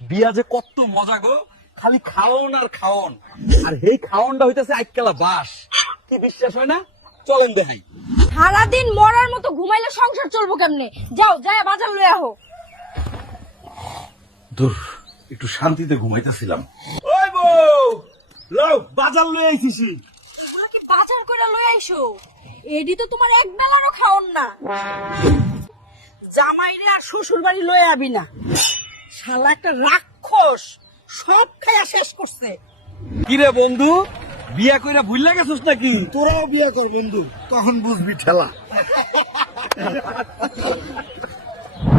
বিয়া যে কত মজা গো, খালি খাওন আর খাওন। আর এই খাওনটা হইতেছে আজকালা বাস। কি বিশ্বাস হয় না? চলেন দেখাই। সারাদিন মরার মতো ঘুমাইলে সংসার চলবো কেমনে? যাও যায় বাজার লয়ে আহো। দূর, একটু শান্তিতে ঘুমাইতেছিলাম। ওই বউ, লও বাজার লয়ে আইছিস। তোমরা কি বাজার করে লয়ে আইছো? এডি তো তোমার এক বেলারও খাওন না। জামাইরে আর শ্বশুর বাড়ি লয়ে আবি না, শালা একটা রাক্ষস, সব খায়া শেষ করছে। কিরে বন্ধু, বিয়া কইরা ভুইলা গেছস নাকি? তোরাও বিয়ে কর বন্ধু, তখন বুঝবি ঠেলা।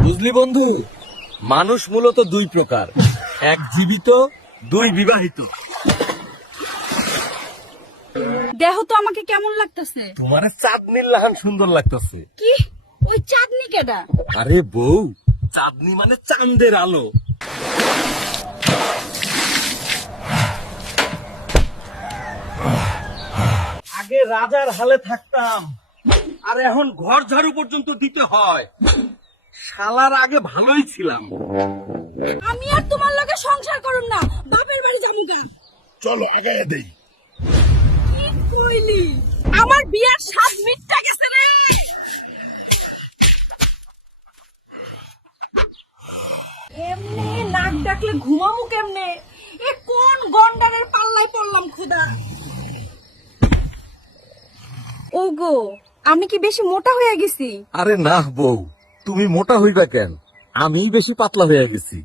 বুঝলি বন্ধু, মানুষ মূলত দুই প্রকার, এক জীবিত, দুই বিবাহিত। দেহ তো আমাকে কেমন লাগতেছে? তোমার চাঁদনির লাহান সুন্দর লাগতেছে। কি ওই চাঁদনি কেডা? আরে বউ, চাঁদনি মানে চাঁদের আলো। আগে রাজার হালে থাকতাম, আর এখন ঘর ঝাড়ু পর্যন্ত দিতে হয়। শালার আগে ভালোই ছিলাম। আমি আর তোমার লগে সংসার করুম না, বাপের বাড়ি যামুগা। চলো আগায় দেই। কি কইলি? আমার বিয়ার স্বাদ মিটটা গেছে রে। এমনি নাক ডাকলে ঘুমামু কেমনে? এ কোন গন্ডারের পাল্লায় পড়লাম খুদা। ওগো, আমি কি বেশি মোটা হয়ে গেছি? আরে না বউ, তুমি মোটা হইবা কেন? আমি বেশি পাতলা হয়ে গেছি।